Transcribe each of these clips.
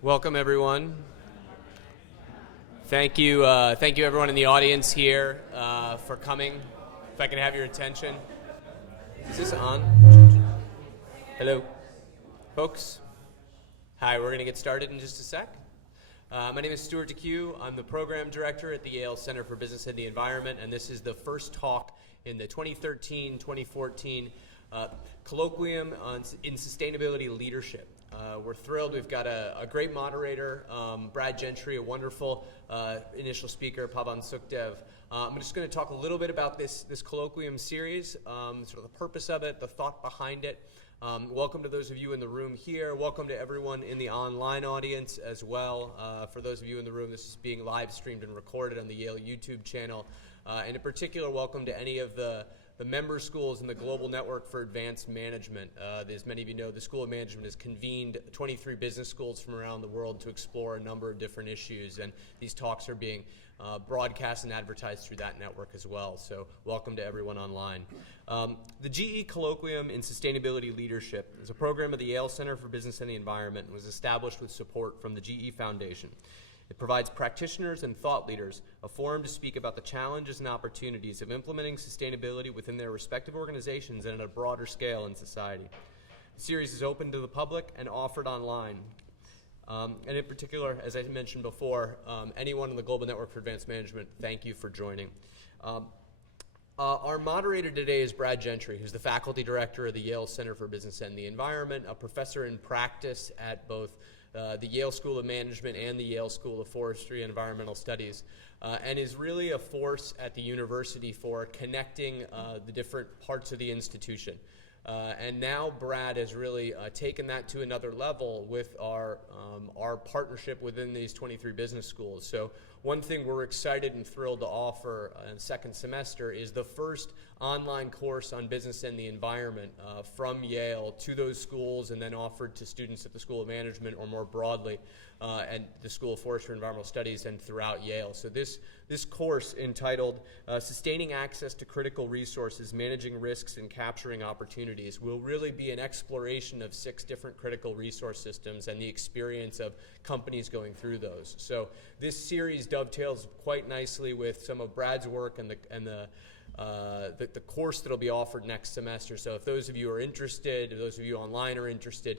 Welcome, everyone. Thank you everyone in the audience here for coming. If I can have your attention. Is this on? Hello, folks. Hi, we're going to get started in just a sec. My name is Stuart DeCue. I'm the program director at the Yale Center for Business and the Environment, and this is the first talk in the 2013-2014 Colloquium in Sustainability Leadership. We're thrilled. We've got a great moderator, Brad Gentry, a wonderful initial speaker, Pavan Sukhdev. I'm just going to talk a little bit about this colloquium series, sort of the purpose of it, the thought behind it. Welcome to those of you in the room here. Welcome to everyone in the online audience as well. For those of you in the room, this is being live streamed and recorded on the Yale YouTube channel. And in particular, welcome to any of the member schools in the Global Network for Advanced Management. As many of you know, the School of Management has convened 23 business schools from around the world to explore a number of different issues, and these talks are being broadcast and advertised through that network as well. So welcome to everyone online. The GE Colloquium in Sustainability Leadership is a program of the Yale Center for Business and the Environment and was established with support from the GE Foundation. It provides practitioners and thought leaders a forum to speak about the challenges and opportunities of implementing sustainability within their respective organizations and at a broader scale in society. The series is open to the public and offered online. And in particular, as I mentioned before, anyone in the Global Network for Advanced Management, thank you for joining. Our moderator today is Brad Gentry, who's the faculty director of the Yale Center for Business and the Environment, a professor in practice at both the Yale School of Management and the Yale School of Forestry and Environmental Studies, and is really a force at the university for connecting the different parts of the institution. And now Brad has really taken that to another level with our partnership within these 23 business schools. So one thing we're excited and thrilled to offer in the second semester is the first online course on business and the environment from Yale to those schools, and then offered to students at the School of Management or more broadly and the School of Forestry and Environmental Studies and throughout Yale. So this course, entitled Sustaining Access to Critical Resources, Managing Risks and Capturing Opportunities, will really be an exploration of 6 different critical resource systems and the experience of companies going through those. So this series dovetails quite nicely with some of Brad's work and the course that will be offered next semester. So if those of you are interested, if those of you online are interested,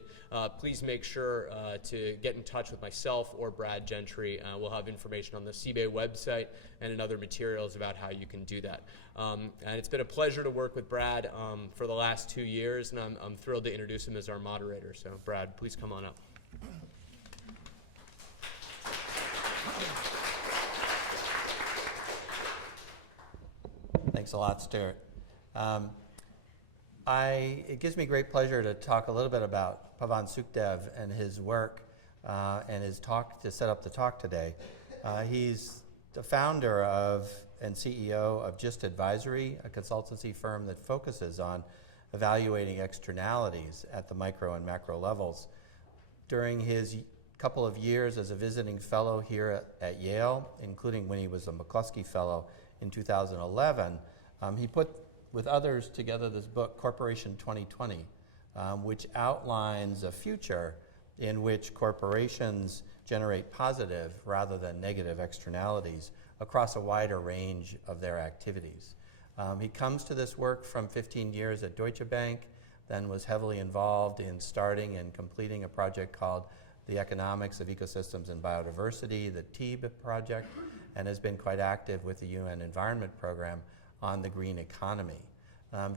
please make sure to get in touch with myself or Brad Gentry. We'll have information on the CBA website and in other materials about how you can do that. And it's been a pleasure to work with Brad for the last 2 years, and I'm thrilled to introduce him as our moderator. So Brad, please come on up. Thanks a lot, Stuart. It gives me great pleasure to talk a little bit about Pavan Sukhdev and his work and his talk, to set up the talk today. He's the founder of and CEO of Just Advisory, a consultancy firm that focuses on evaluating externalities at the micro and macro levels. During his couple of years as a visiting fellow here at Yale, including when he was a McCluskey Fellow in 2011, he put, with others, together this book, Corporation 2020, which outlines a future in which corporations generate positive rather than negative externalities across a wider range of their activities. He comes to this work from 15 years at Deutsche Bank, then was heavily involved in starting and completing a project called the Economics of Ecosystems and Biodiversity, the TEEB project, and has been quite active with the UN Environment Program on the green economy.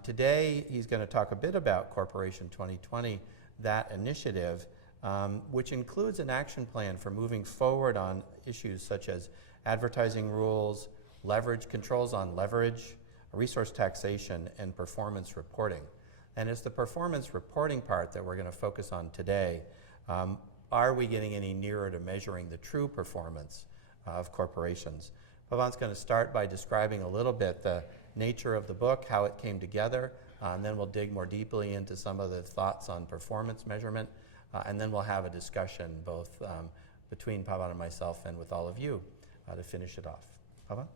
Today, he's going to talk a bit about Corporation 2020, that initiative, which includes an action plan for moving forward on issues such as advertising rules, leverage controls on leverage, resource taxation, and performance reporting. And it's the performance reporting part that we're going to focus on today. Are we getting any nearer to measuring the true performance of corporations? Pavan's going to start by describing a little bit the nature of the book, how it came together, and then we'll dig more deeply into some of the thoughts on performance measurement, and then we'll have a discussion both between Pavan and myself and with all of you to finish it off. Pavan?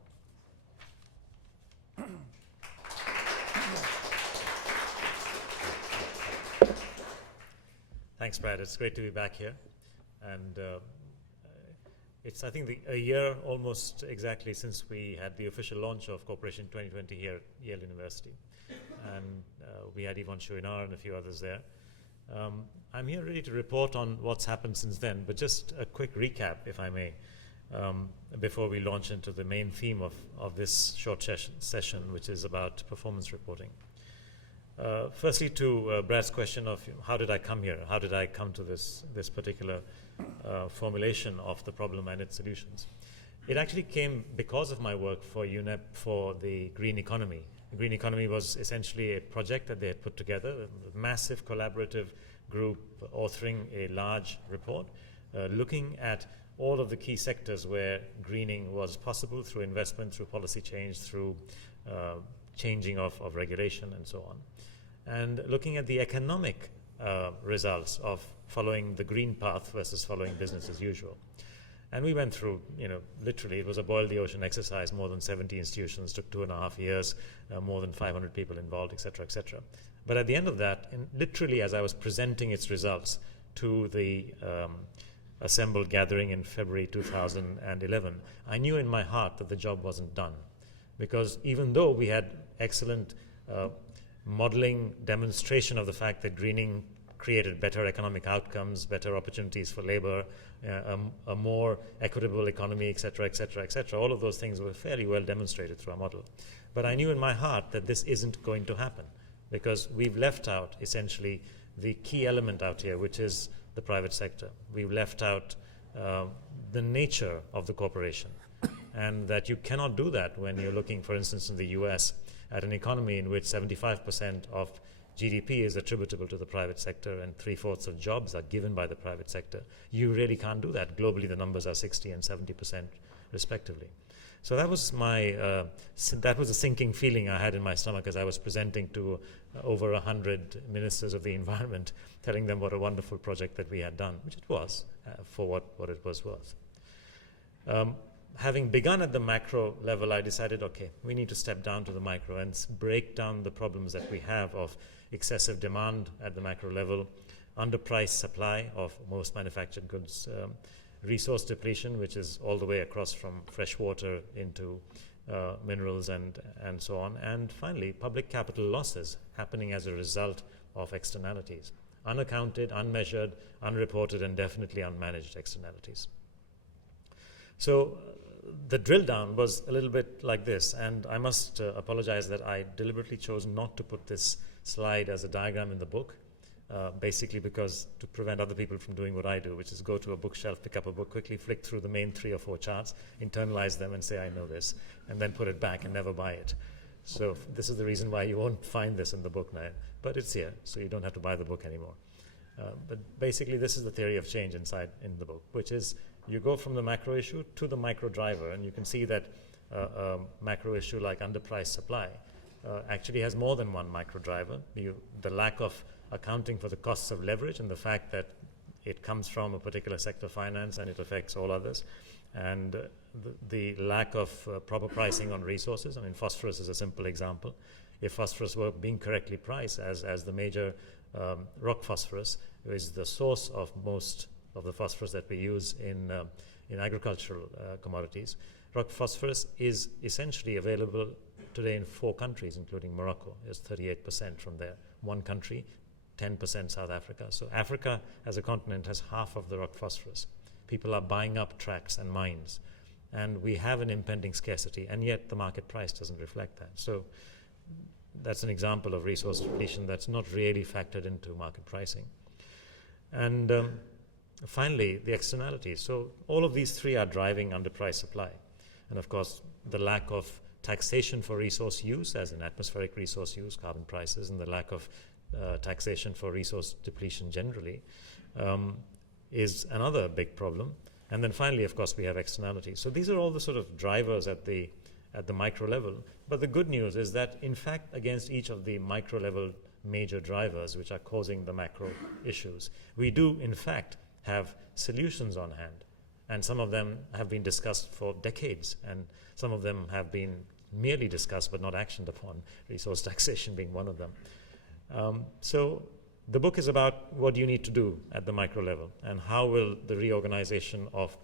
Thanks, Brad. It's great to be back here. And it's, I think, a year almost exactly since we had the official launch of Corporation 2020 here at Yale University. And we had Yvonne Chouinard and a few others there. I'm here really to report on what's happened since then, but just a quick recap, if I may, before we launch into the main theme of this short session, which is about performance reporting. Firstly, to Brad's question of how did I come here? How did I come to this particular formulation of the problem and its solutions? It actually came because of my work for UNEP for the green economy. The green economy was essentially a project that they had put together, a massive collaborative group authoring a large report, looking at all of the key sectors where greening was possible through investment, through policy change, through changing of regulation and so on. And looking at the economic results of following the green path versus following business as usual. And we went through, literally, it was a boil the ocean exercise, more than 70 institutions, took 2.5 years, more than 500 people involved, et cetera, et cetera. But at the end of that, and literally as I was presenting its results to the assembled gathering in February 2011, I knew in my heart that the job wasn't done. Because even though we had excellent modeling demonstration of the fact that greening created better economic outcomes, better opportunities for labor, a more equitable economy, et cetera, et cetera, et cetera. All of those things were fairly well demonstrated through our model. But I knew in my heart that this isn't going to happen because we've left out essentially the key element out here, which is the private sector. We've left out the nature of the corporation, and that you cannot do that when you're looking, for instance, in the US at an economy in which 75% of GDP is attributable to the private sector and 3/4 of jobs are given by the private sector. You really can't do that. Globally, the numbers are 60 and 70% respectively. So that was that was a sinking feeling I had in my stomach as I was presenting to over 100 ministers of the environment, telling them what a wonderful project that we had done, which it was, for what it was worth. Having begun at the macro level, I decided, okay, we need to step down to the micro and break down the problems that we have of excessive demand at the macro level, underpriced supply of most manufactured goods, resource depletion, which is all the way across from fresh water into minerals and so on, and finally, public capital losses happening as a result of externalities, unaccounted, unmeasured, unreported, and definitely unmanaged externalities. So the drill down was a little bit like this, and I must apologize that I deliberately chose not to put this slide as a diagram in the book, basically because to prevent other people from doing what I do, which is go to a bookshelf, pick up a book, quickly flick through the main 3 or 4 charts, internalize them and say, I know this, and then put it back and never buy it. So this is the reason why you won't find this in the book now, but it's here, so you don't have to buy the book anymore. But basically, this is the theory of change inside in the book, which is you go from the macro issue to the micro driver, and you can see that a macro issue like underpriced supply actually has more than one micro driver. The lack of accounting for the costs of leverage and the fact that it comes from a particular sector of finance and it affects all others, and the lack of proper pricing on resources. I mean, phosphorus is a simple example. If phosphorus were being correctly priced as the major rock phosphorus, is the source of most of the phosphorus that we use in agricultural commodities. Rock phosphorus is essentially available today in 4 countries, including Morocco. It's 38% from there. One country, 10% South Africa. So Africa as a continent has half of the rock phosphorus. People are buying up tracts and mines, and we have an impending scarcity, and yet the market price doesn't reflect that. So that's an example of resource depletion that's not really factored into market pricing. And finally, the externalities. So all of these 3 are driving underpriced supply. And of course, the lack of taxation for resource use, as in atmospheric resource use, carbon prices, and the lack of taxation for resource depletion generally is another big problem. And then finally, of course, we have externalities. So these are all the sort of drivers at the micro level. But the good news is that, in fact, against each of the micro level major drivers which are causing the macro issues, we do, in fact, have solutions on hand. And some of them have been discussed for decades, and some of them have been merely discussed but not actioned upon, resource taxation being one of them. So The book is about what do you need to do at the micro level, and how will the reorganization of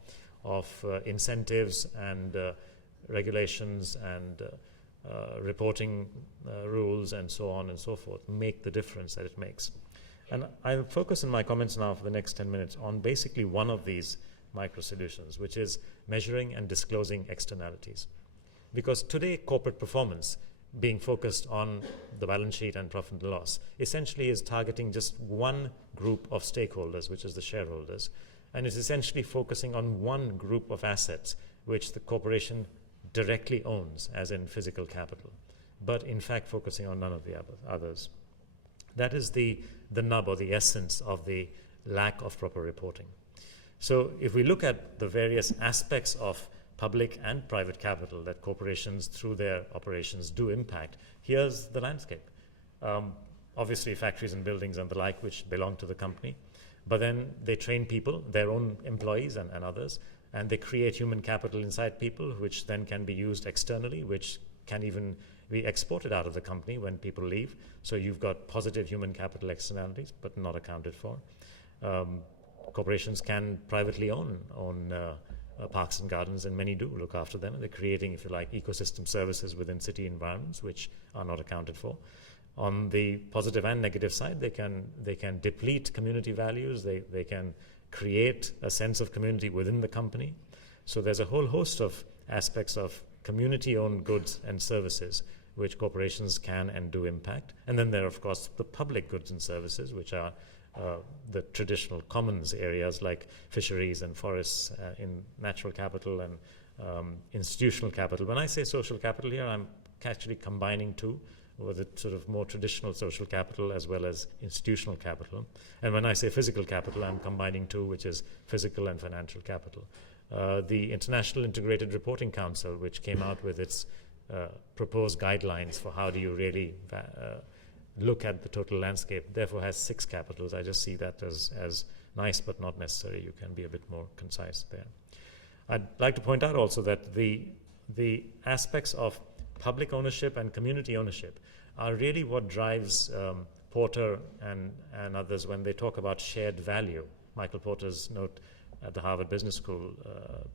incentives and regulations and reporting rules and so on and so forth make the difference that it makes. And I'll focus in my comments now for the next 10 minutes on basically one of these micro solutions, which is measuring and disclosing externalities. Because today, corporate performance, being focused on the balance sheet and profit and loss, essentially is targeting just one group of stakeholders, which is the shareholders, and is essentially focusing on one group of assets which the corporation directly owns, as in physical capital, but in fact focusing on none of the others. That is the nub or the essence of the lack of proper reporting. So if we look at the various aspects of public and private capital that corporations through their operations do impact, here's the landscape. Obviously factories and buildings and the like, which belong to the company, but then they train people, their own employees and others, and they create human capital inside people, which then can be used externally, which can even be exported out of the company when people leave. So you've got positive human capital externalities, but not accounted for. Corporations can privately own parks and gardens, and many do look after them. They're creating, if you like, ecosystem services within city environments, which are not accounted for. On the positive and negative side, they can deplete community values. They can create a sense of community within the company. So there's a whole host of aspects of community-owned goods and services which corporations can and do impact. And then there are, of course, the public goods and services, which are the traditional commons areas like fisheries and forests in natural capital and institutional capital. When I say social capital here, I'm actually combining two, with the sort of more traditional social capital as well as institutional capital. And when I say physical capital, I'm combining two, which is physical and financial capital. The International Integrated Reporting Council, which came out with its proposed guidelines for how do you really look at the total landscape, therefore has 6 capitals. I just see that as nice but not necessary. You can be a bit more concise there. I'd like to point out also that the aspects of public ownership and community ownership are really what drives Porter and others when they talk about shared value. Michael Porter's note at the Harvard Business School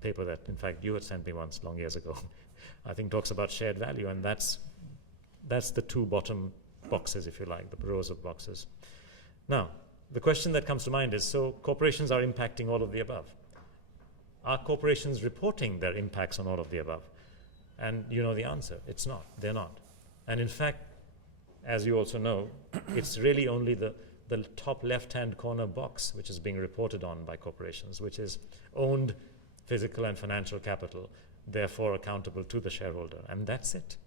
paper that, in fact, you had sent me once long years ago, I think talks about shared value, and that's the 2 bottom boxes, if you like, the rows of boxes. Now, the question that comes to mind is, so corporations are impacting all of the above. Are corporations reporting their impacts on all of the above? And you know the answer, it's not, they're not. And in fact, as you also know, it's really only the top left-hand corner box which is being reported on by corporations, which is owned physical and financial capital, therefore accountable to the shareholder. And that's it.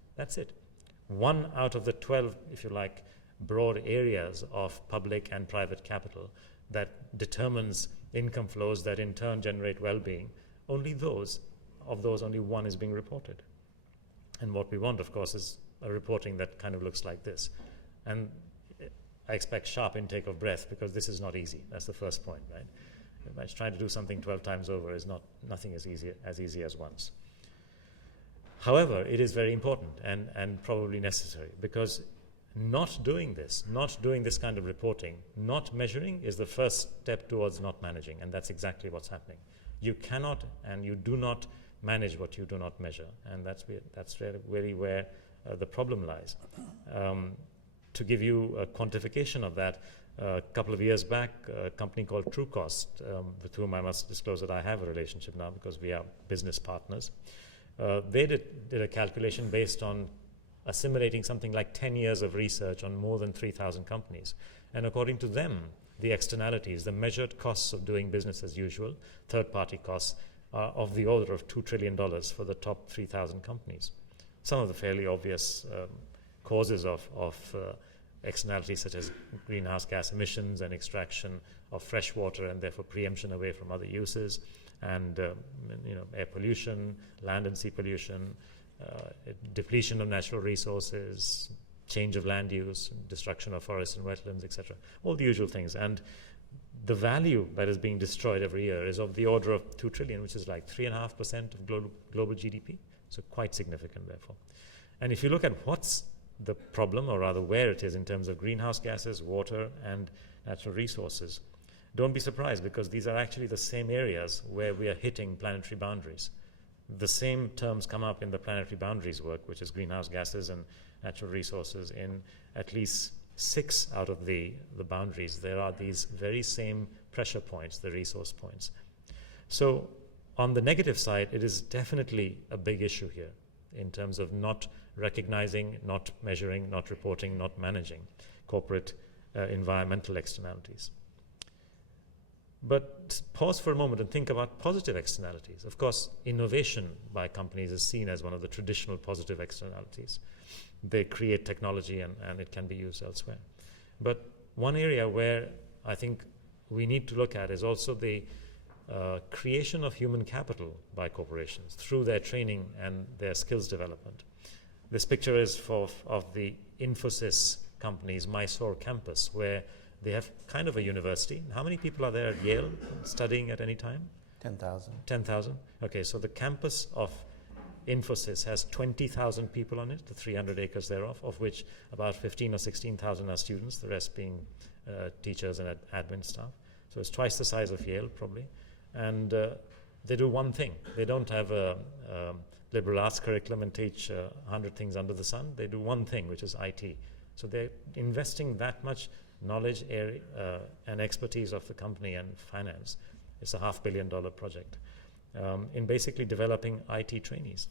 1 out of the 12, if you like, broad areas of public and private capital that determines income flows that in turn generate well-being, only those, only 1 is being reported. And what we want, of course, is a reporting that kind of looks like this. And I expect sharp intake of breath, because this is not easy. That's the first point, right? Trying to do something 12 times over is nothing as easy as once. However, it is very important and probably necessary, because not doing this kind of reporting, not measuring, is the first step towards not managing, and that's exactly what's happening. You cannot and you do not manage what you do not measure, and that's really where the problem lies. To give you a quantification of that, a couple of years back, a company called TrueCost, with whom I must disclose that I have a relationship now because we are business partners, they did a calculation based on assimilating something like 10 years of research on more than 3,000 companies. And according to them, the externalities, the measured costs of doing business as usual, third-party costs, are of the order of $2 trillion for the top 3,000 companies. Some of the fairly obvious causes of externalities, such as greenhouse gas emissions and extraction of fresh water and therefore preemption away from other uses, and air pollution, land and sea pollution, depletion of natural resources, change of land use, destruction of forests and wetlands, etc. All the usual things. And the value that is being destroyed every year is of the order of 2 trillion, which is like 3.5% of global GDP. So quite significant, therefore. And if you look at what's the problem, or rather where it is in terms of greenhouse gases, water, and natural resources. Don't be surprised, because these are actually the same areas where we are hitting planetary boundaries. The same terms come up in the planetary boundaries work, which is greenhouse gases and natural resources. In at least 6 out of the boundaries, there are these very same pressure points, the resource points. So on the negative side, it is definitely a big issue here in terms of not recognizing, not measuring, not reporting, not managing corporate environmental externalities. But pause for a moment and think about positive externalities. Of course, innovation by companies is seen as one of the traditional positive externalities. They create technology and it can be used elsewhere. But one area where I think we need to look at is also the creation of human capital by corporations through their training and their skills development. This picture is of the Infosys company's Mysore campus, where they have kind of a university. How many people are there at Yale studying at any time? 10,000. 10,000? Okay, so the campus of Infosys has 20,000 people on it, the 300 acres thereof, of which about 15 or 16,000 are students, the rest being teachers and admin staff. So it's twice the size of Yale, probably. And they do one thing. They don't have a liberal arts curriculum and teach 100 things under the sun. They do one thing, which is IT. So they're investing that much knowledge area, and expertise of the company and finance. It's a $500 million project in basically developing IT trainees.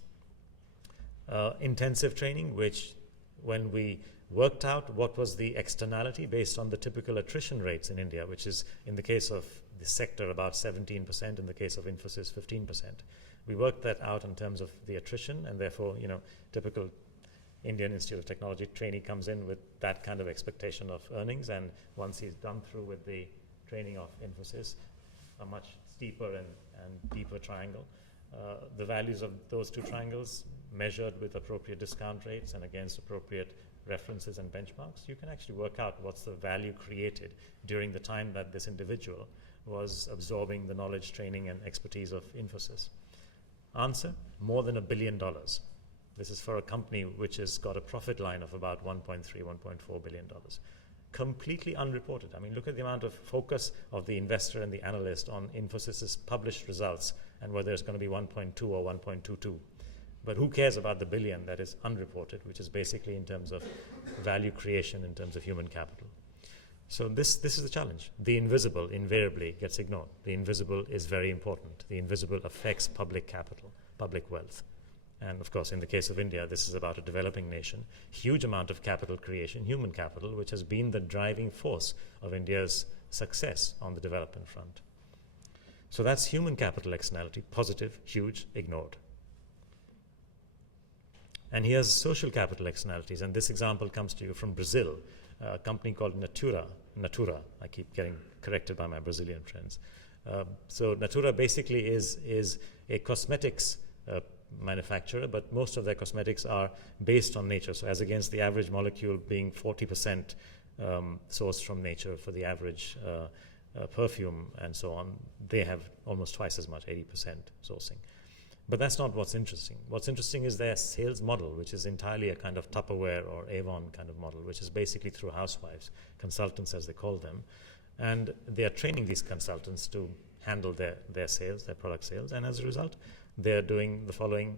Intensive training, which when we worked out what was the externality based on the typical attrition rates in India, which is in the case of the sector about 17%, in the case of Infosys 15%. We worked that out in terms of the attrition, and therefore, typical Indian Institute of Technology trainee comes in with that kind of expectation of earnings, and once he's done through with the training of Infosys, a much steeper and deeper triangle. The values of those two triangles measured with appropriate discount rates and against appropriate references and benchmarks, you can actually work out what's the value created during the time that this individual was absorbing the knowledge, training, and expertise of Infosys. Answer, more than $1 billion. This is for a company which has got a profit line of about $1.3, $1.4 billion. Completely unreported. I mean, look at the amount of focus of the investor and the analyst on Infosys's published results and whether it's going to be 1.2 or 1.22. But who cares about the billion that is unreported, which is basically in terms of value creation, in terms of human capital. So this is the challenge. The invisible invariably gets ignored. The invisible is very important. The invisible affects public capital, public wealth. And of course, in the case of India, this is about a developing nation, huge amount of capital creation, human capital, which has been the driving force of India's success on the development front. So that's human capital externality, positive, huge, ignored. And here's social capital externalities, and this example comes to you from Brazil, a company called Natura. I keep getting corrected by my Brazilian friends. So Natura basically is a cosmetics manufacturer, but most of their cosmetics are based on nature. So as against the average molecule being 40% sourced from nature for the average perfume and so on, they have almost twice as much, 80% sourcing. But that's not what's interesting. What's interesting is their sales model, which is entirely a kind of Tupperware or Avon kind of model, which is basically through housewives, consultants as they call them. And they are training these consultants to handle their sales, their product sales. And as a result, they're doing the following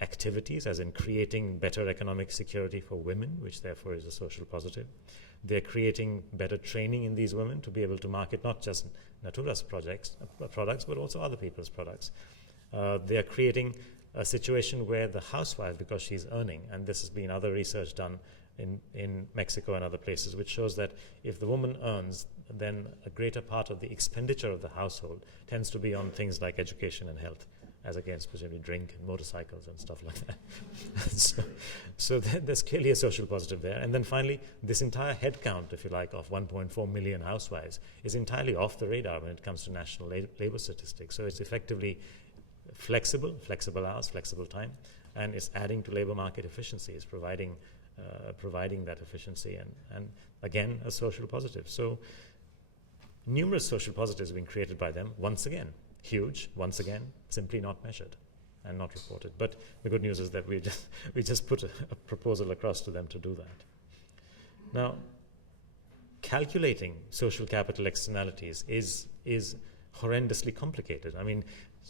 activities, as in creating better economic security for women, which therefore is a social positive. They're creating better training in these women to be able to market not just Natura's products, but also other people's products. They are creating a situation where the housewife, because she's earning, and this has been other research done in Mexico and other places, which shows that if the woman earns, then a greater part of the expenditure of the household tends to be on things like education and health, as against presumably drink and motorcycles and stuff like that. so there's clearly a social positive there. And then finally, this entire headcount, if you like, of 1.4 million housewives is entirely off the radar when it comes to national labor statistics. So it's effectively flexible hours, flexible time, and it's adding to labor market efficiency. It's providing that efficiency and again, a social positive. So numerous social positives being created by them, once again, huge, once again, simply not measured and not reported. But the good news is that we just put a proposal across to them to do that. Now, calculating social capital externalities is horrendously complicated. I mean,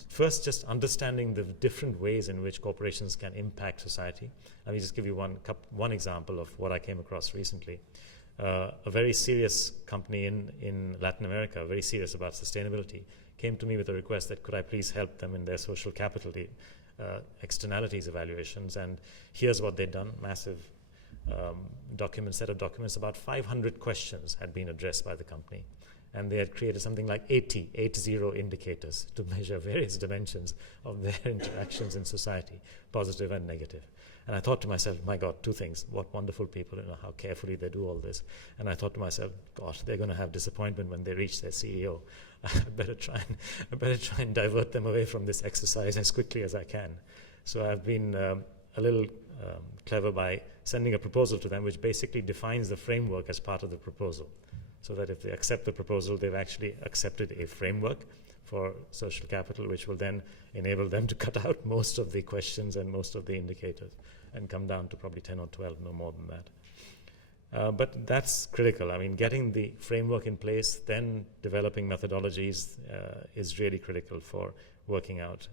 first, just understanding the different ways in which corporations can impact society. Let me just give you one example of what I came across recently. A very serious company in Latin America, very serious about sustainability, came to me with a request that could I please help them in their social capital externalities evaluations. And here's what they'd done: massive set of documents. About 500 questions had been addressed by the company. And they had created something like 80 indicators to measure various dimensions of their interactions in society, positive and negative. And I thought to myself, my God, two things: what wonderful people, how carefully they do all this. And I thought to myself, gosh, they're going to have disappointment when they reach their CEO. I better try and divert them away from this exercise as quickly as I can. So I've been a little clever by sending a proposal to them, which basically defines the framework as part of the proposal. So that if they accept the proposal, they've actually accepted a framework for social capital, which will then enable them to cut out most of the questions and most of the indicators and come down to probably 10 or 12, no more than that. But that's critical. I mean, getting the framework in place, then developing methodologies is really critical for working out.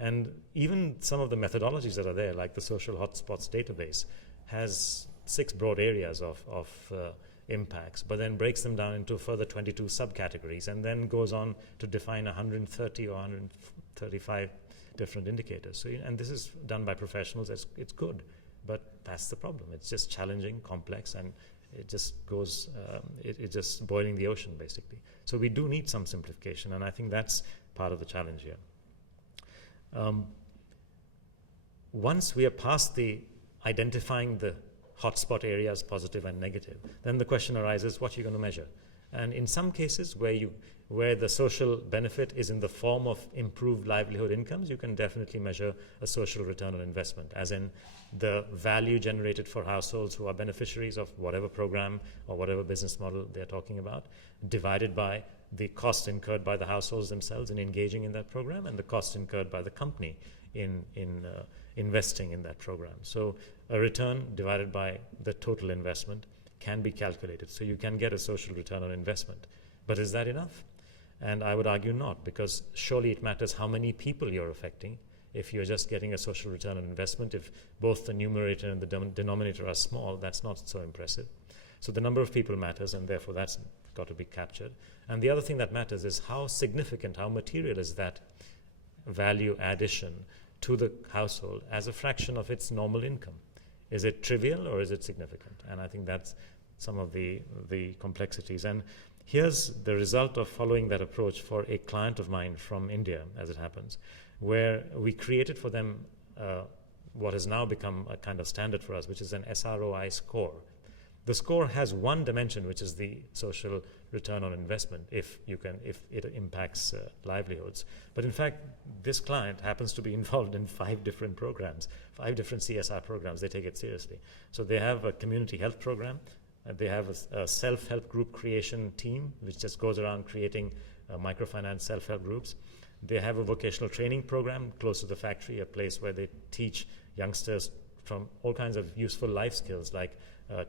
And even some of the methodologies that are there, like the social hotspots database, has 6 broad areas of impacts, but then breaks them down into further 22 subcategories, and then goes on to define 130 or 135 different indicators. So, and this is done by professionals. It's good, but that's the problem. It's just challenging, complex, and it just goes. It's just boiling the ocean, basically. So we do need some simplification, and I think that's part of the challenge here. Once we are past the identifying the hotspot areas, positive and negative, then the question arises, what are you going to measure? And in some cases where the social benefit is in the form of improved livelihood incomes, you can definitely measure a social return on investment, as in the value generated for households who are beneficiaries of whatever program or whatever business model they're talking about, divided by the cost incurred by the households themselves in engaging in that program, and the cost incurred by the company in investing in that program. So a return divided by the total investment can be calculated. So you can get a social return on investment. But is that enough? And I would argue not, because surely it matters how many people you're affecting. If you're just getting a social return on investment, if both the numerator and the denominator are small, that's not so impressive. So the number of people matters, and therefore that's got to be captured. And the other thing that matters is how significant, how material is that value addition to the household as a fraction of its normal income. Is it trivial or is it significant? And I think that's some of the complexities. And here's the result of following that approach for a client of mine from India, as it happens, where we created for them what has now become a kind of standard for us, which is an SROI score. The score has one dimension, which is the social return on investment, if it impacts livelihoods. But in fact, this client happens to be involved in 5 different programs, 5 different CSR programs. They take it seriously. So they have a community health program. They have a self-help group creation team, which just goes around creating microfinance self-help groups. They have a vocational training program close to the factory, a place where they teach youngsters from all kinds of useful life skills, like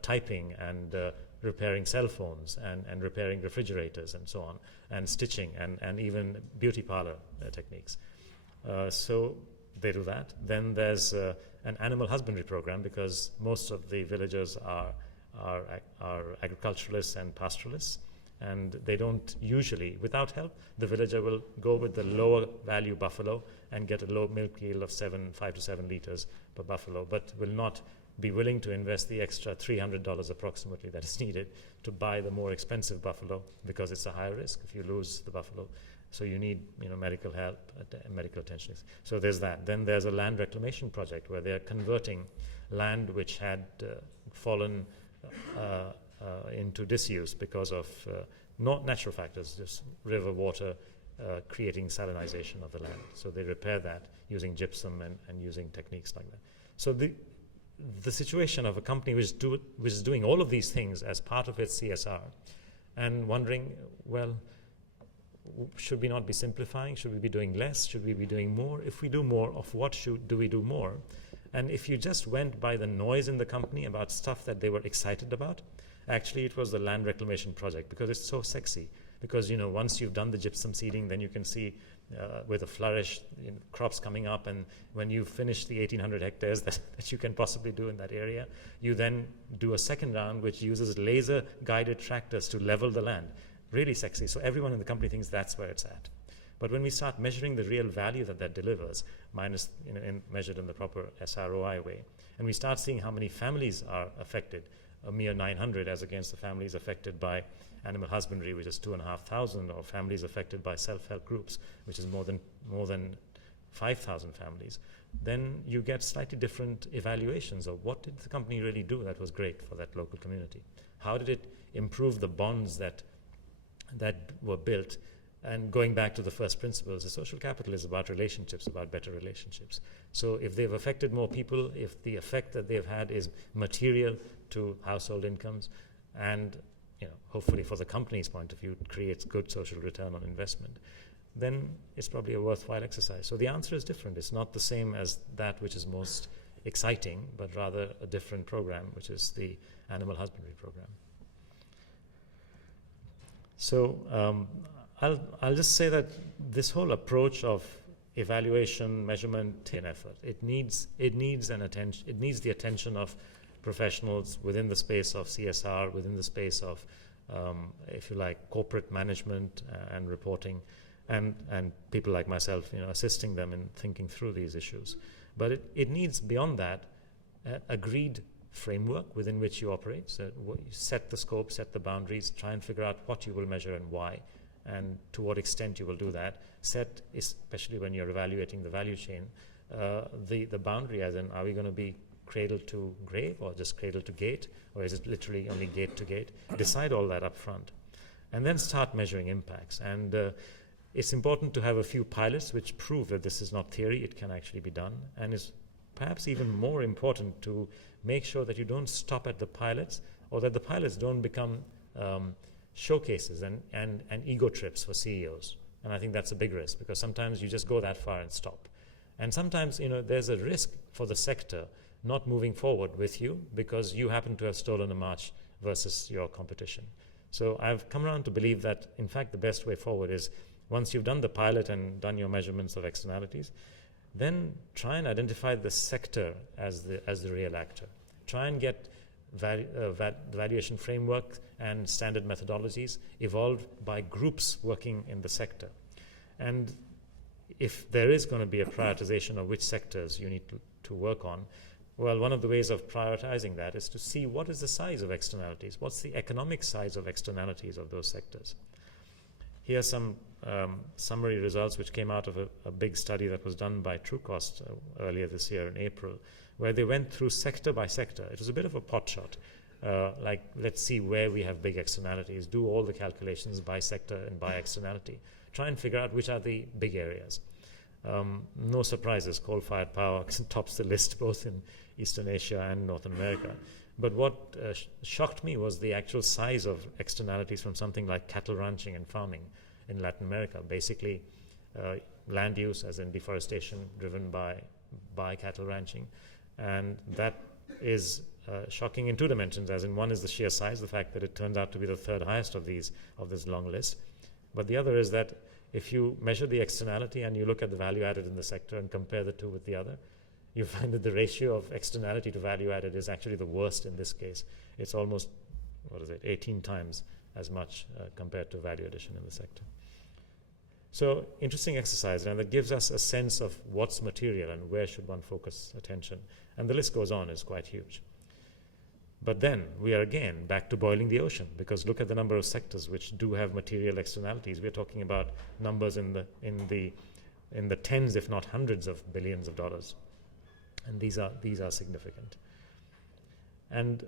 typing and repairing cell phones and repairing refrigerators and so on, and stitching and even beauty parlor techniques. So they do that. Then there's an animal husbandry program, because most of the villagers are agriculturalists and pastoralists, and they don't usually, without help, the villager will go with the lower value buffalo and get a low milk yield of 5 to 7 liters per buffalo, but will not be willing to invest the extra $300 approximately that is needed to buy the more expensive buffalo, because it's a higher risk if you lose the buffalo. So you need medical help, medical attention. So there's that. Then there's a land reclamation project where they're converting land which had fallen into disuse because of not natural factors, just river water creating salinization of the land. So they repair that using gypsum and using techniques like that. So the situation of a company which is doing all of these things as part of its CSR, and wondering, well, should we not be simplifying? Should we be doing less? Should we be doing more? If we do more, of what do we do more? And if you just went by the noise in the company about stuff that they were excited about, Actually, it was the land reclamation project, because it's so sexy. Because, you know, once you've done the gypsum seeding, then you can see with a flourish, you know, crops coming up, and when you finish the 1,800 hectares that you can possibly do in that area, you then do a second round which uses laser-guided tractors to level the land. Really sexy. So everyone in the company thinks that's where it's at. But when we start measuring the real value that delivers, minus, you know, measured in the proper SROI way, and we start seeing how many families are affected, a mere 900 as against the families affected by animal husbandry, which is 2,500, or families affected by self-help groups, which is more than 5,000 families, then you get slightly different evaluations of what did the company really do that was great for that local community. How did it improve the bonds that were built? And going back to the first principles, the social capital is about relationships, about better relationships. So if they've affected more people, if the effect that they've had is material to household incomes, and, you know, hopefully for the company's point of view, it creates good social return on investment, then it's probably a worthwhile exercise. So the answer is different. It's not the same as that which is most exciting, but rather a different program, which is the animal husbandry program. So I'll just say that this whole approach of evaluation, measurement, an effort. It needs the attention of professionals within the space of CSR, within the space of, if you like, corporate management and reporting, and people like myself, you know, assisting them in thinking through these issues. But it needs, beyond that, agreed framework within which you operate. So you set the scope, set the boundaries, try and figure out what you will measure and why, and to what extent you will do that. Set, especially when you're evaluating the value chain, the boundary, as in, are we going to be cradle to grave, or just cradle to gate, or is it literally only gate to gate? Decide all that up front, and then start measuring impacts. And it's important to have a few pilots which prove that this is not theory, it can actually be done. And it's perhaps even more important to make sure that you don't stop at the pilots, or that the pilots don't become showcases and ego trips for CEOs. And I think that's a big risk, because sometimes you just go that far and stop. And sometimes, you know, there's a risk for the sector not moving forward with you because you happen to have stolen a march versus your competition. So I've come around to believe that, in fact, the best way forward is, once you've done the pilot and done your measurements of externalities, then try and identify the sector as the real actor. Try and get valuation framework and standard methodologies evolved by groups working in the sector. And if there is going to be a prioritization of which sectors you need to work on, well, one of the ways of prioritizing that is to see what is the size of externalities, what's the economic size of externalities of those sectors. Here are some summary results which came out of a big study that was done by Trucost earlier this year in April, where they went through sector by sector. It was a bit of a pot shot. Like, let's see where we have big externalities, do all the calculations by sector and by externality. Try and figure out which are the big areas. No surprises, coal-fired power tops the list both in Eastern Asia and North America. But what shocked me was the actual size of externalities from something like cattle ranching and farming in Latin America. Basically, land use, as in deforestation, driven by cattle ranching. And that is shocking in two dimensions, as in, one is the sheer size, the fact that it turns out to be the third highest of this long list. But the other is that if you measure the externality and you look at the value added in the sector and compare the two with the other, you find that the ratio of externality to value added is actually the worst in this case. It's almost, 18 times as much compared to value addition in the sector. So, interesting exercise, and that gives us a sense of what's material and where should one focus attention. And the list goes on, it's quite huge. But then we are again back to boiling the ocean, because look at the number of sectors which do have material externalities. We're talking about numbers in the tens, if not hundreds of billions of dollars. And these are significant. And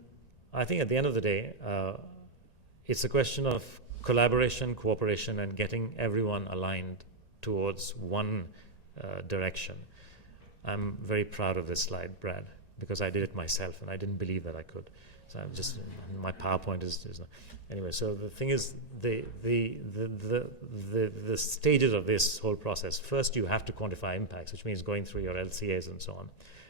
I think at the end of the day, it's a question of collaboration, cooperation, and getting everyone aligned towards one direction. I'm very proud of this slide, Brad, because I did it myself and I didn't believe that I could. So I'm just my PowerPoint is not. Anyway. So the thing is, the stages of this whole process. First, you have to quantify impacts, which means going through your LCAs and so on,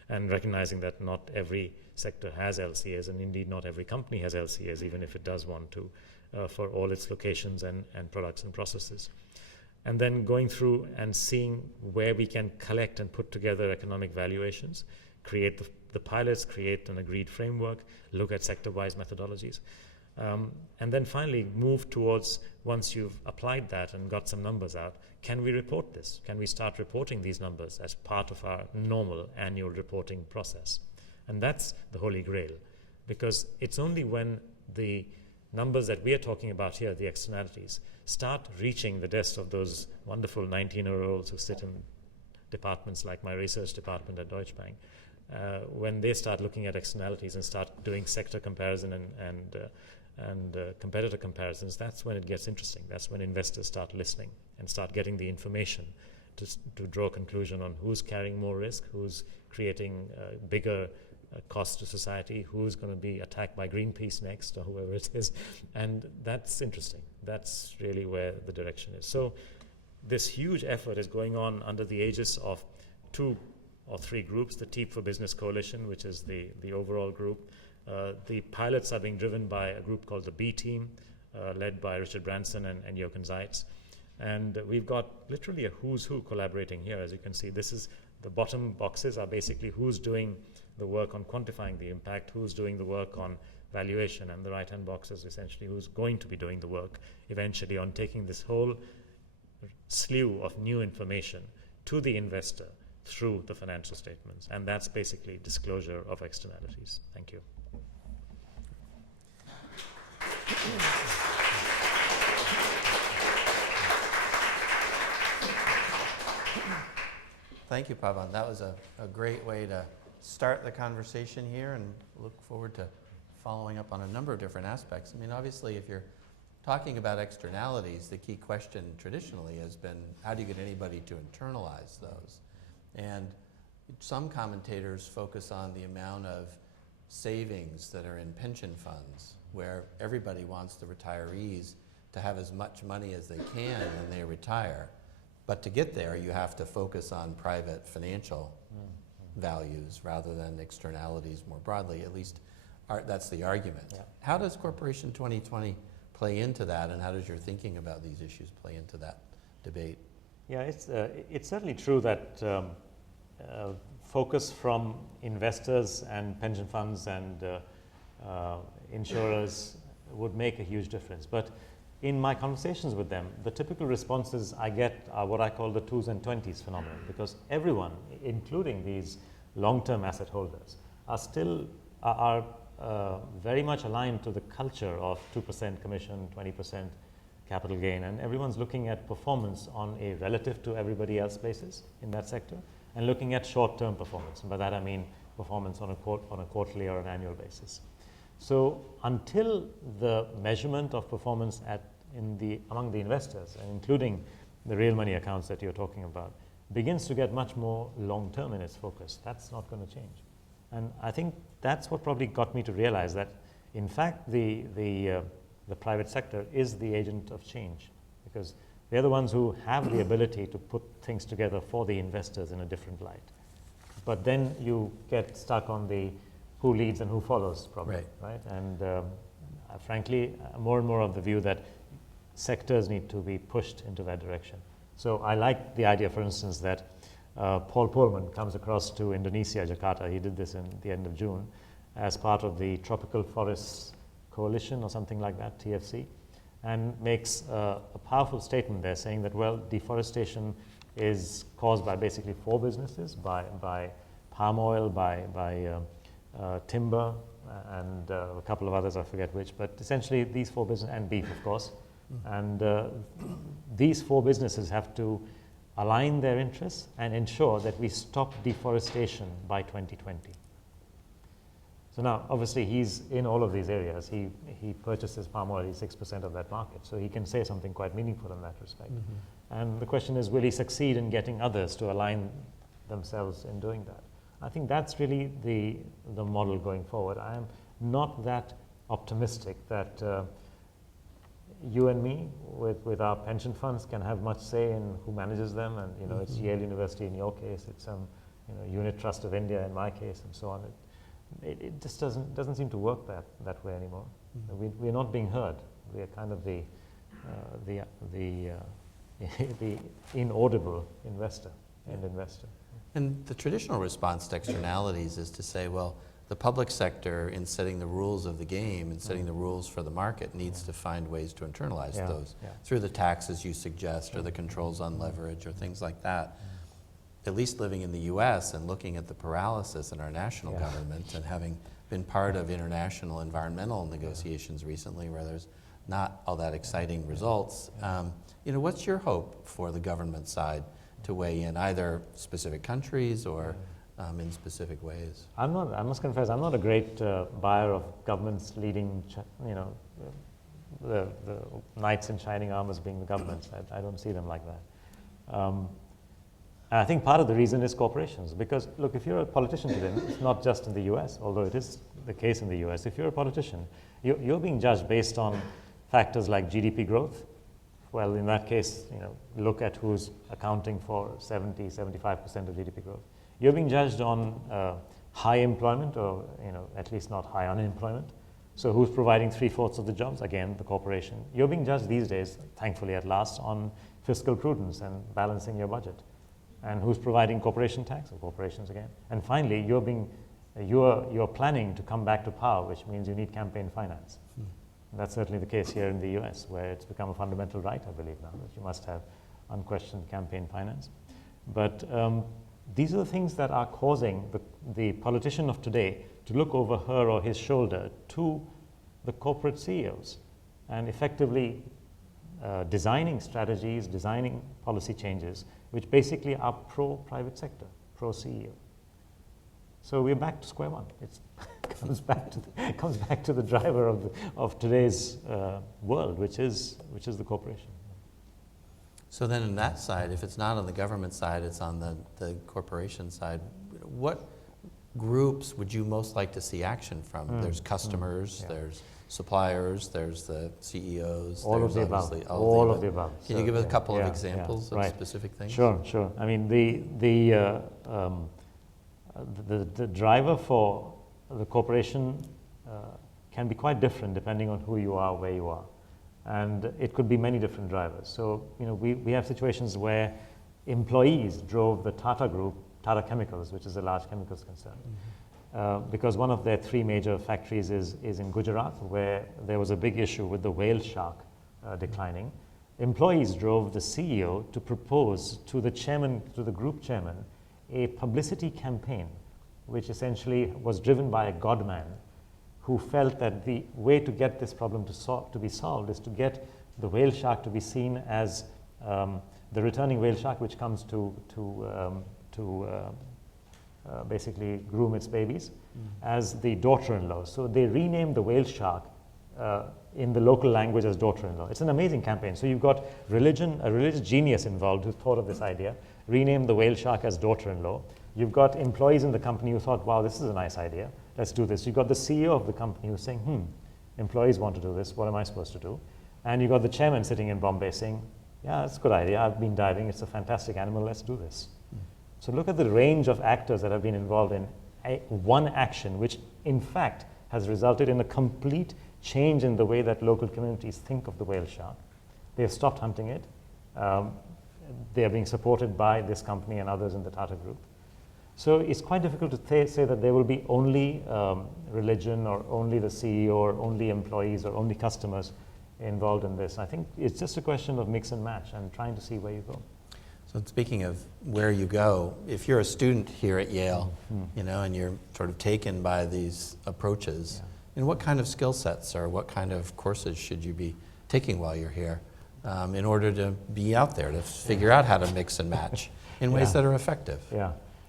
and recognizing that not every sector has LCAs, and indeed not every company has LCAs, even if it does want to, for all its locations and products and processes. And then going through and seeing where we can collect and put together economic valuations, create the pilots, create an agreed framework, look at sector-wise methodologies. And then finally move towards, once you've applied that and got some numbers out, can we report this? Can we start reporting these numbers as part of our normal annual reporting process? And that's the holy grail, because it's only when the numbers that we are talking about here, the externalities, start reaching the desks of those wonderful 19-year-olds who sit in departments like my research department at Deutsche Bank, when they start looking at externalities and start doing sector comparison and competitor comparisons, that's when it gets interesting. That's when investors start listening and start getting the information to draw a conclusion on who's carrying more risk, who's creating bigger cost to society, who's going to be attacked by Greenpeace next, or whoever it is. And that's interesting. That's really where the direction is. So this huge effort is going on under the aegis of 2 or 3 groups: the TEEB for Business Coalition, which is the overall group. The pilots are being driven by a group called the B Team, led by Richard Branson and Jochen Zeitz. And we've got literally a who's who collaborating here. As you can see, this is the bottom boxes are basically who's doing the work on quantifying the impact, who's doing the work on valuation, and the right-hand box is essentially who's going to be doing the work eventually on taking this whole slew of new information to the investor through the financial statements. And that's basically disclosure of externalities. Thank you. Thank you, Pavan. That was a great way to start the conversation here, and look forward to following up on a number of different aspects. I mean, obviously, if you're talking about externalities, the key question traditionally has been, how do you get anybody to internalize those? And some commentators focus on the amount of savings that are in pension funds, where everybody wants the retirees to have as much money as they can when they retire. But to get there, you have to focus on private financial values rather than externalities more broadly. At least that's the argument. Yeah. How does Corporation 2020 play into that, and how does your thinking about these issues play into that debate? Yeah, it's certainly true that focus from investors and pension funds and insurers would make a huge difference. But in my conversations with them, the typical responses I get are what I call the 2s and 20s phenomenon, because everyone, including these long-term asset holders, are very much aligned to the culture of 2% commission, 20% capital gain, and everyone's looking at performance on a relative to everybody else basis in that sector, and looking at short-term performance. And by that I mean performance on a quarterly or an annual basis. So until the measurement of performance among the investors, and including the real money accounts that you're talking about, begins to get much more long-term in its focus, that's not going to change. And I think that's what probably got me to realize that, in fact, the private sector is the agent of change, because they're the ones who have the ability to put things together for the investors in a different light. But then you get stuck on the who leads and who follows problem, right? And frankly, more and more of the view that sectors need to be pushed into that direction. So I like the idea, for instance, that Paul Pullman comes across to Indonesia, Jakarta. He did this in the end of June as part of the Tropical Forests Coalition or something like that, TFC, and makes a powerful statement there saying that, well, deforestation is caused by basically 4 businesses, by palm oil, by timber, and a couple of others, I forget which, but essentially these 4 businesses, and beef, of course. And these 4 businesses have to align their interests and ensure that we stop deforestation by 2020. So now, obviously, he's in all of these areas. He purchases palm oil, he's 6% of that market, so he can say something quite meaningful in that respect. And the question is, will he succeed in getting others to align themselves in doing that? I think that's really the model going forward. I am not that optimistic that you and me, with our pension funds, can have much say in who manages them. And it's Yale University in your case, it's some unit trust of India in my case, and so on. It just doesn't seem to work that way anymore. We're not being heard. We are kind of the inaudible investor, end investor. And the traditional response to externalities is to say, well, the public sector, in setting the rules of the game and setting the rules for the market, needs to find ways to internalize those through the taxes you suggest, or the controls on leverage, or things like that. At least living in the US and looking at the paralysis in our national government, and having been part of international environmental negotiations recently where there's not all that exciting results, what's your hope for the government side to weigh in, either specific countries or in specific ways? I must confess, I'm not a great buyer of governments leading, the knights in shining armors being the governments. I don't see them like that. And I think part of the reason is corporations, because look, if you're a politician today, it's not just in the US, although it is the case in the US. If you're a politician, you're being judged based on factors like GDP growth. Well, in that case, look at who's accounting for 70-75% of GDP growth. You're being judged on high employment, or at least not high unemployment. So who's providing 3/4 of the jobs? Again, the corporation. You're being judged these days, thankfully at last, on fiscal prudence and balancing your budget. And who's providing corporation tax? The corporations again. And finally, you're planning to come back to power, which means you need campaign finance. And that's certainly the case here in the US, where it's become a fundamental right, I believe now, that you must have unquestioned campaign finance. But these are the things that are causing the politician of today to look over her or his shoulder to the corporate CEOs and effectively designing strategies, designing policy changes, which basically are pro-private sector, pro-CEO. So we're back to square one. It comes back to the driver of today's world, which is the corporation. So then on that side, if it's not on the government side, it's on the corporation side, what groups would you most like to see action from? There's customers, there's suppliers, there's the CEOs. All of the above. All of the above. Can you give us a couple of examples of specific things? Sure. I mean, the driver for the corporation can be quite different depending on who you are, where you are. And it could be many different drivers. So, we have situations where employees drove the Tata Group, Tata Chemicals, which is a large chemicals concern, because one of their 3 major factories is in Gujarat, where there was a big issue with the whale shark declining. Employees drove the CEO to propose to the chairman, to the group chairman, a publicity campaign, which essentially was driven by a godman who felt that the way to get this problem to be solved is to get the whale shark to be seen as the returning whale shark, which comes to basically groom its babies, as the daughter-in-law. So they renamed the whale shark in the local language as daughter-in-law. It's an amazing campaign. So you've got a religious genius involved who thought of this idea, renamed the whale shark as daughter-in-law. You've got employees in the company who thought, wow, this is a nice idea. Let's do this. You've got the CEO of the company who's saying, employees want to do this. What am I supposed to do? And you've got the chairman sitting in Bombay saying, yeah, that's a good idea. I've been diving. It's a fantastic animal. Let's do this. So look at the range of actors that have been involved in one action, which in fact has resulted in a complete change in the way that local communities think of the whale shark. They have stopped hunting it. They are being supported by this company and others in the Tata Group. So it's quite difficult to say that there will be only religion or only the CEO or only employees or only customers involved in this. I think it's just a question of mix and match and trying to see where you go. So speaking of where you go, if you're a student here at Yale, and you're sort of taken by these approaches, what kind of skill sets or what kind of courses should you be taking while you're here in order to be out there, to figure out how to mix and match in ways that are effective?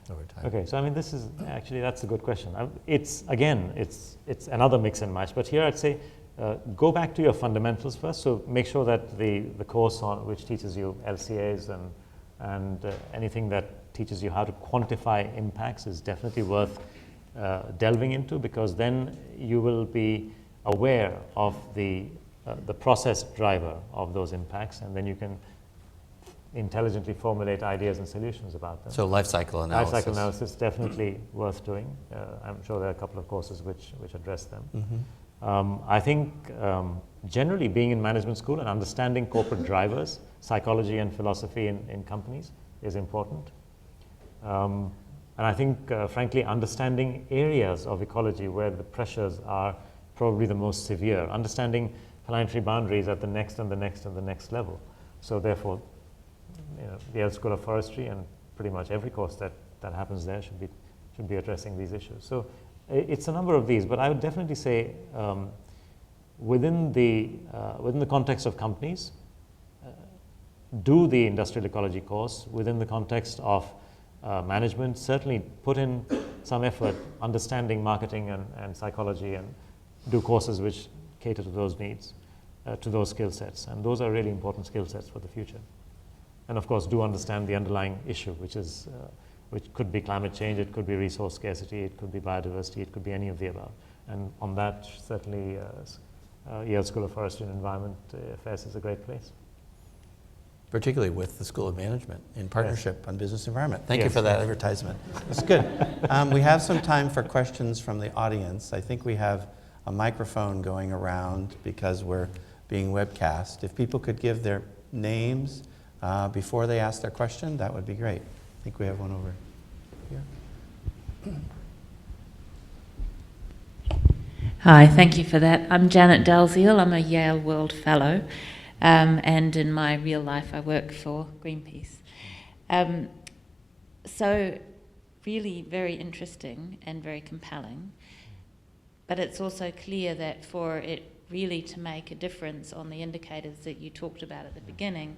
Over time. Okay, so I mean, this is actually, that's a good question. It's another mix and match, but here I'd say go back to your fundamentals first. So make sure that the course which teaches you LCAs and anything that teaches you how to quantify impacts is definitely worth delving into, because then you will be aware of the process driver of those impacts, and then you can intelligently formulate ideas and solutions about them. So life cycle analysis. Life cycle analysis definitely worth doing. I'm sure there are a couple of courses which address them. I think generally being in management school and understanding corporate drivers, psychology and philosophy in companies is important. And I think, frankly, understanding areas of ecology where the pressures are probably the most severe, understanding planetary boundaries at the next and the next and the next level. So therefore, the Yale School of Forestry and pretty much every course that happens there should be addressing these issues. So it's a number of these, but I would definitely say within the context of companies, do the industrial ecology course. Within the context of management, certainly put in some effort understanding marketing and psychology, and do courses which cater to those needs, to those skill sets. And those are really important skill sets for the future. And of course, do understand the underlying issue, which could be climate change, it could be resource scarcity, it could be biodiversity, it could be any of the above. And on that, certainly Yale School of Forestry and Environment Affairs is a great place. Particularly with the School of Management in partnership on business environment. Thank you Yes, for that yes. advertisement. That's good. We have some time for questions from the audience. I think we have a microphone going around because we're being webcast. If people could give their names before they ask their question, that would be great. I think we have one over here. Hi, thank you for that. I'm Janet Dalziel. I'm a Yale World Fellow, and in my real life I work for Greenpeace. So really very interesting and very compelling, but it's also clear that for it really to make a difference on the indicators that you talked about at the beginning,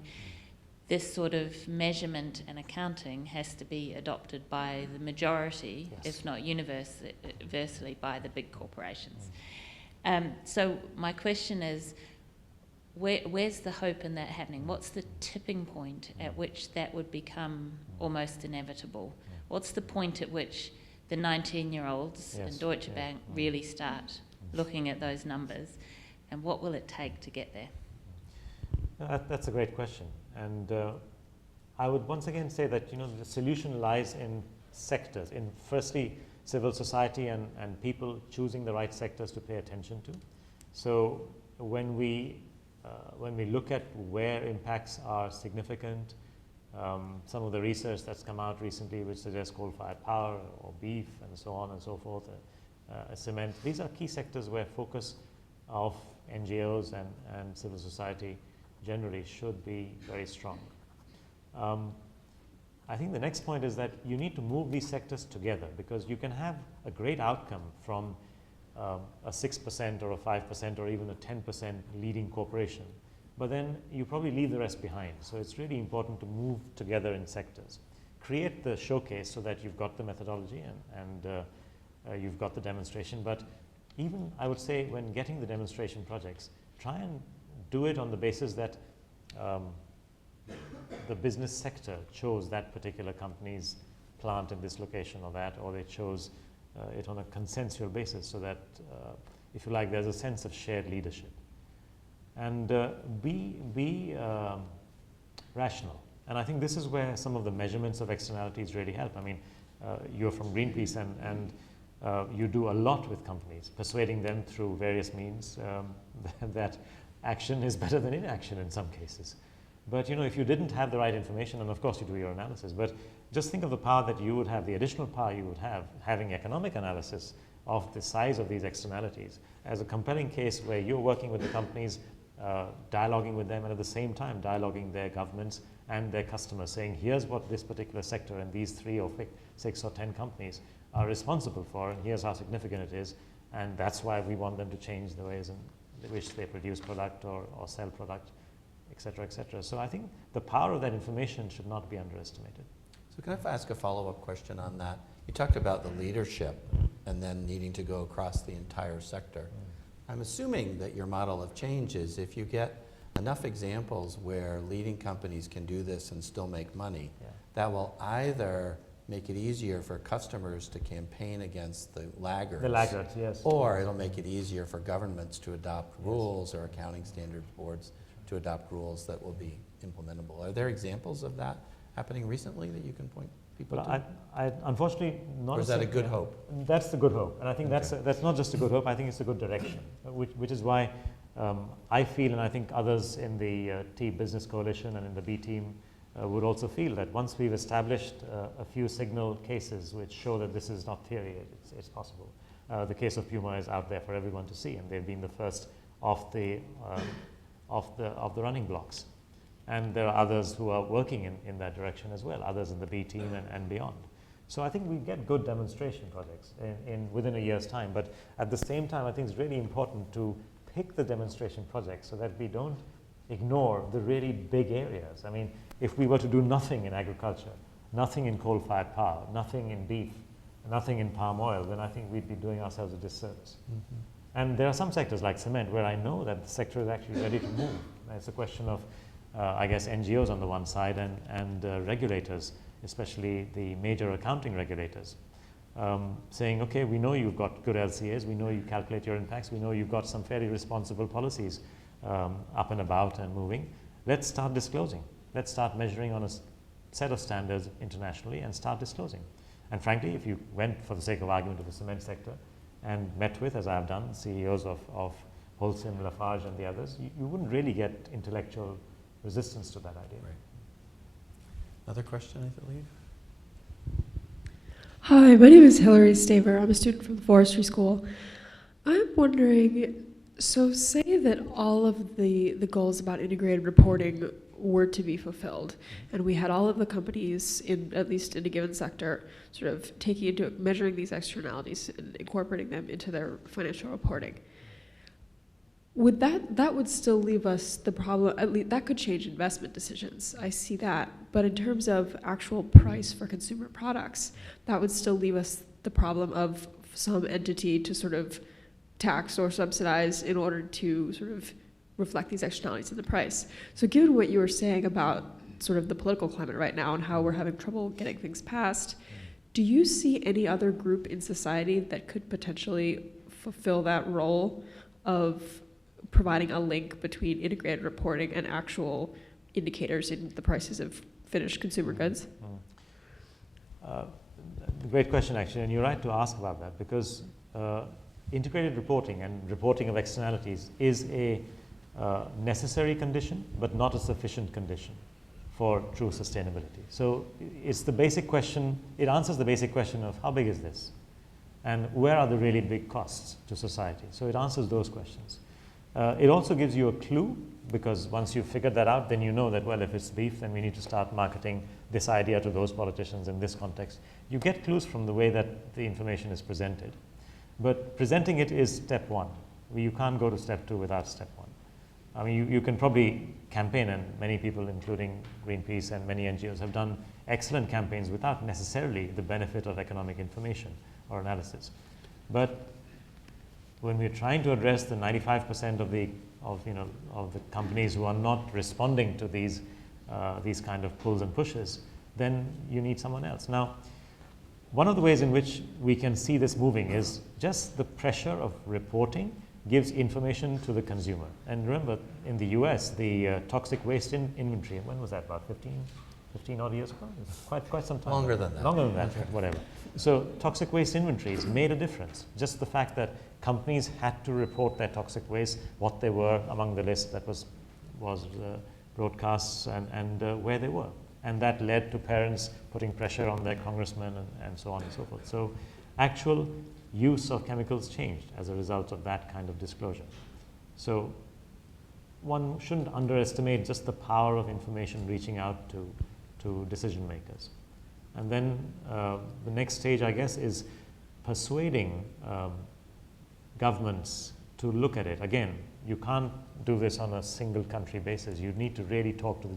this sort of measurement and accounting has to be adopted by the majority, Yes. if not universally by the big corporations. So my question is, where's the hope in that happening? What's the tipping point at which that would become almost inevitable? What's the point at which the 19-year-olds Yes. in Deutsche Yeah. Bank really start looking at those numbers? And what will it take to get there? That's a great question. And I would once again say that the solution lies in sectors, in firstly civil society and people choosing the right sectors to pay attention to. So when we look at where impacts are significant, some of the research that's come out recently which suggests coal-fired power or beef and so on and so forth, cement, these are key sectors where focus of NGOs and civil society generally should be very strong. I think the next point is that you need to move these sectors together, because you can have a great outcome from a 6% or a 5% or even a 10% leading corporation, but then you probably leave the rest behind. So it's really important to move together in sectors. Create the showcase so that you've got the methodology and you've got the demonstration, but even I would say when getting the demonstration projects, try and do it on the basis that the business sector chose that particular company's plant in this location or that, or they chose it on a consensual basis, so that, if you like, there's a sense of shared leadership. And be rational. And I think this is where some of the measurements of externalities really help. I mean, you're from Greenpeace and you do a lot with companies, persuading them through various means that action is better than inaction in some cases. But if you didn't have the right information, and of course you do your analysis, but just think of the power that you would have, the additional power you would have, having economic analysis of the size of these externalities as a compelling case where you're working with the companies, dialoguing with them, and at the same time dialoguing their governments and their customers, saying here's what this particular sector and these 3 or 6 or 10 companies are responsible for, and here's how significant it is, and that's why we want them to change the ways in which they produce product or sell product, etc., etc. So I think the power of that information should not be underestimated. So can I ask a follow-up question on that? You talked about the leadership and then needing to go across the entire sector. I'm assuming that your model of change is if you get enough examples where leading companies can do this and still make money, that will either make it easier for customers to campaign against the laggards. The laggards, yes. Or it'll make it easier for governments to adopt rules, or accounting standards boards to adopt rules that will be implementable. Are there examples of that happening recently that you can point people Well, to? I unfortunately not. Or is that a good hope? That's the good hope, and I think Okay. that's not just a good hope. I think it's a good direction, which is why I feel, and I think others in the TEEB Business Coalition and in the B team would also feel that once we've established a few signal cases which show that this is not theory, it's possible. The case of Puma is out there for everyone to see, and they've been the first off the running blocks. And there are others who are working in that direction as well, others in the B team and beyond. So I think we get good demonstration projects within a year's time, but at the same time I think it's really important to pick the demonstration projects so that we don't ignore the really big areas. I mean, if we were to do nothing in agriculture, nothing in coal-fired power, nothing in beef, nothing in palm oil, then I think we'd be doing ourselves a disservice. Mm-hmm. And there are some sectors like cement where I know that the sector is actually ready to move. It's a question of, I guess, NGOs on the one side and regulators, especially the major accounting regulators, saying, okay, we know you've got good LCAs, we know you calculate your impacts, we know you've got some fairly responsible policies up and about and moving. Let's start disclosing. Let's start measuring on a set of standards internationally and start disclosing. And frankly, if you went, for the sake of argument, to the cement sector and met with, as I have done, CEOs of Holcim, Lafarge and the others, you wouldn't really get intellectual resistance to that idea. Right. Another question, I believe? Hi, my name is Hilary Staver. I'm a student from the Forestry School. I'm wondering, so say that all of the goals about integrated reporting were to be fulfilled, and we had all of the companies, at least in a given sector, sort of measuring these externalities and incorporating them into their financial reporting. Would that would still leave us the problem, at least that could change investment decisions. I see that. But in terms of actual price for consumer products, that would still leave us the problem of some entity to sort of tax or subsidize in order to sort of reflect these externalities in the price. So given what you were saying about sort of the political climate right now and how we're having trouble getting things passed, do you see any other group in society that could potentially fulfill that role of providing a link between integrated reporting and actual indicators in the prices of finished consumer goods? Great question, actually, and you're right to ask about that, because integrated reporting and reporting of externalities is a necessary condition, but not a sufficient condition for true sustainability. So it's the basic question, it answers the basic question of how big is this? And where are the really big costs to society? So it answers those questions. It also gives you a clue, because once you've figured that out, then you know that, well, if it's beef, then we need to start marketing this idea to those politicians in this context. You get clues from the way that the information is presented. But presenting it is step one. You can't go to step two without step one. I mean, you can probably campaign, and many people, including Greenpeace and many NGOs, have done excellent campaigns without necessarily the benefit of economic information or analysis. But when we're trying to address the 95% of the companies who are not responding to these kind of pulls and pushes, then you need someone else. Now, one of the ways in which we can see this moving is just the pressure of reporting gives information to the consumer. And remember, in the US, the toxic waste inventory, when was that, about 15 odd years ago? Quite some time. Longer than that. Longer than that, whatever. So toxic waste inventories made a difference. Just the fact that companies had to report their toxic waste, what they were among the list that was broadcasts and where they were. And that led to parents putting pressure on their congressmen and so on and so forth. So actual use of chemicals changed as a result of that kind of disclosure. So one shouldn't underestimate just the power of information reaching out to decision makers. And then the next stage, I guess, is persuading governments to look at it. Again, you can't do this on a single country basis. You need to really talk to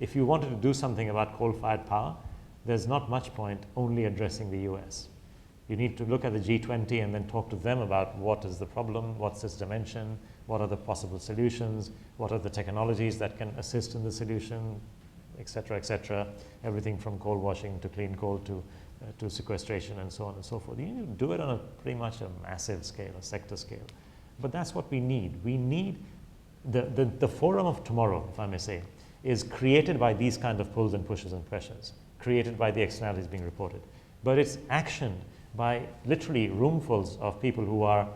if you wanted to do something about coal-fired power, there's not much point only addressing the US. You need to look at the G20 and then talk to them about what is the problem, what's its dimension, what are the possible solutions, what are the technologies that can assist in the solution, et cetera, everything from coal washing to clean coal to to sequestration and so on and so forth. You need to do it on a pretty much a massive scale, a sector scale. But that's what we need. We need the forum of tomorrow, if I may say, is created by these kind of pulls and pushes and pressures, created by the externalities being reported. But it's actioned by literally roomfuls of people who are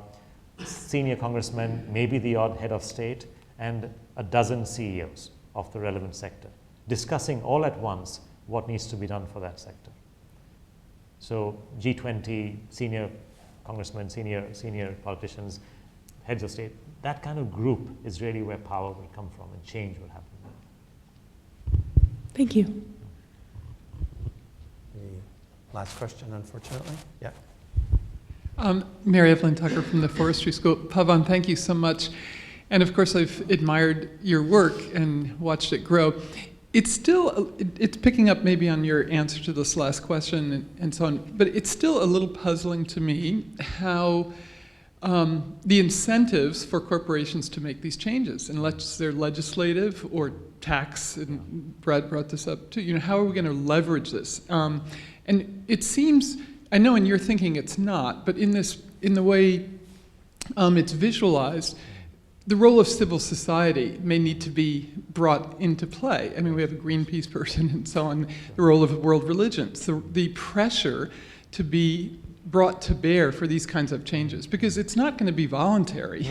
senior congressmen, maybe the odd head of state, and a dozen CEOs of the relevant sector, discussing all at once what needs to be done for that sector. So G20, senior congressmen, senior politicians, heads of state, that kind of group is really where power will come from and change will happen. Thank you. The last question, unfortunately. Yeah. Mary Evelyn Tucker from the Forestry School. Pavan, thank you so much. And of course, I've admired your work and watched it grow. It's picking up maybe on your answer to this last question and so on, but it's still a little puzzling to me how the incentives for corporations to make these changes, unless they're legislative or tax, and Brad brought this up too, how are we going to leverage this? And it seems, I know in your thinking it's not, but in the way it's visualized, the role of civil society may need to be brought into play. I mean, we have a Greenpeace person and so on, the role of world religions, the pressure to be brought to bear for these kinds of changes, because it's not going to be voluntary.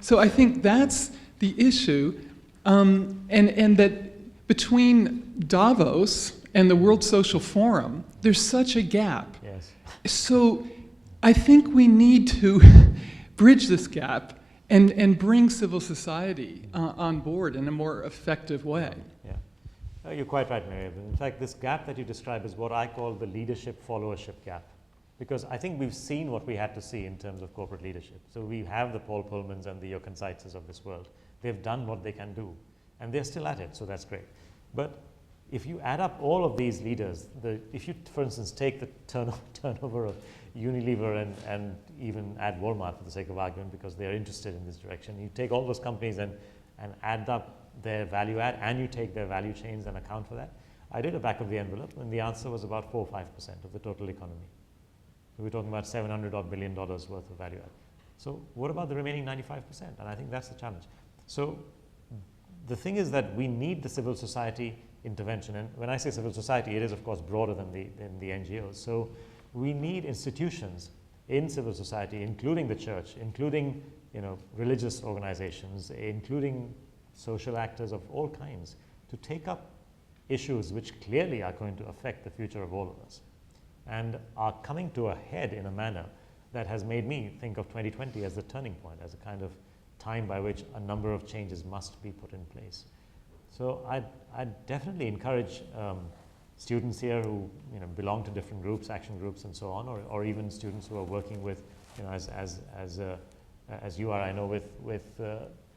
So I think that's the issue, and that between Davos and the World Social Forum, there's such a gap. Yes. So I think we need to bridge this gap and bring civil society on board in a more effective way. Yeah. You're quite right, Mary. In fact, this gap that you describe is what I call the leadership followership gap. Because I think we've seen what we had to see in terms of corporate leadership. So we have the Paul Pullmans and the Jochen Zeitzes of this world. They've done what they can do, and they're still at it, so that's great. But if you add up all of these leaders, if you, for instance, take the turnover of Unilever and even add Walmart for the sake of argument, because they're interested in this direction, you take all those companies and add up their value add, and you take their value chains and account for that. I did a back of the envelope, and the answer was about 4 or 5% of the total economy. So we're talking about $700 odd billion worth of value add. So what about the remaining 95%? And I think that's the challenge. So the thing is that we need the civil society intervention. And when I say civil society, it is of course broader than the NGOs. So we need institutions in civil society, including the church, including religious organizations, including social actors of all kinds, to take up issues which clearly are going to affect the future of all of us, and are coming to a head in a manner that has made me think of 2020 as the turning point, as a kind of time by which a number of changes must be put in place. So I'd definitely encourage students here who belong to different groups, action groups and so on, or even students who are working with, as you are, I know, with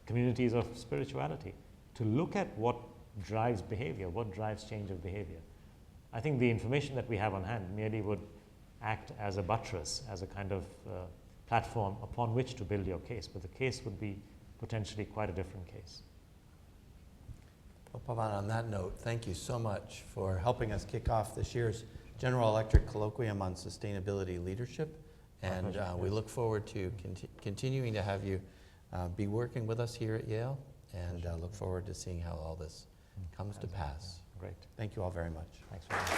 communities of spirituality, to look at what drives behavior, what drives change of behavior. I think the information that we have on hand merely would act as a buttress, as a kind of platform upon which to build your case, but the case would be potentially quite a different case. Well, Pavan, on that note, thank you so much for helping us kick off this year's General Electric Colloquium on Sustainability Leadership, and we look forward to continuing to have you be working with us here at Yale, and look forward to seeing how all this comes to pass. Great. Thank you all very much. Thanks very much.